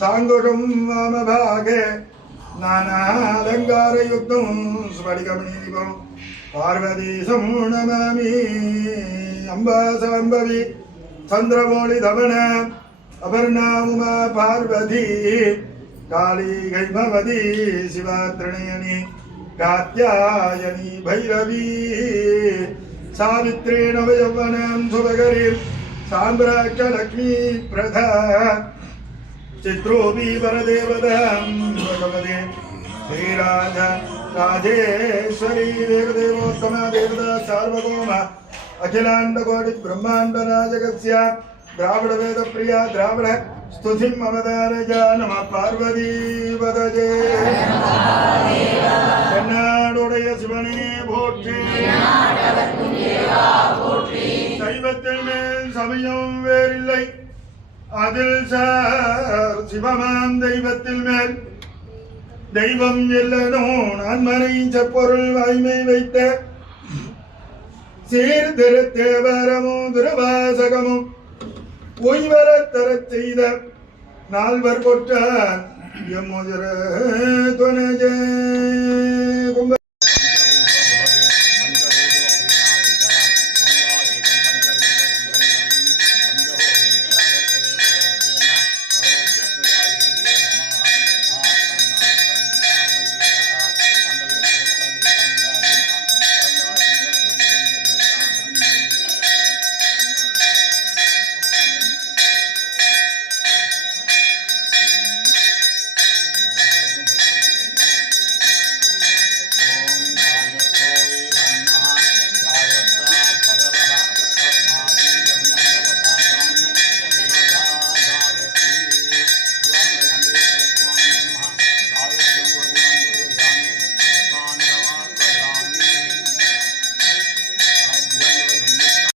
சாங்குடும் வாமபாக நானாலங்காரயுக்தம் ஸ்மரிகமணிபம் பார்வதி சமூணமாமி அம்பா சாம்பவி சந்திரமௌழி தமன. அபர்ணாமுமா பார்வதி. காளி கைமவதி சிவா திரணயனி காத்தியாயனி பைரவி. சாவித்ரே நவயவனம் சுபகரில். சாம்பிராட்ச லக்ஷ்மி பிரதா. चित्रोऽपि वरदेवतां भगवते श्रीराज राजेश्वरी देवदेवोत्तमा देवता सार्वभौम अखिलाण्डकोटिब्रह्माण्डनायकस्य द्राविडवेदप्रिया द्राविड स्तुतिम् अवतारय नमः பார்வதி வதஜே தென்னாடுடைய சிவனே போற்றி தெய்வத்தில் மேல் சமயம் வேறில்லை அதில் சார் சிவமாம் தெய்வத்தில் மேல். தெய்வம் எல்லனோ நான் மனை செப்பொருள் வாய்மை வைத்த சீர்திரு தேவரமும் திருவாசகமும் ஓய்வர தரச் செய்த நால்வர் கொற்றார். எம்முதிர